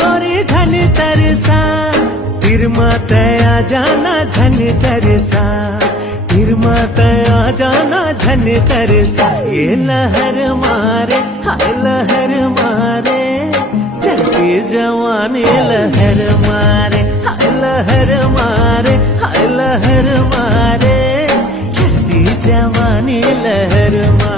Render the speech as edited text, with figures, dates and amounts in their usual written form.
गोरी धन तरसा, तिर माता आ जाना धन तरसा, तिर माता आ जाना धन तरसा। ये लहर मारे हाय लहर मारे, चढ़ती जवानी लहर मारे हाय लहर मारे हाय लहर मारे, चढ़ती जवानी लहर मारे।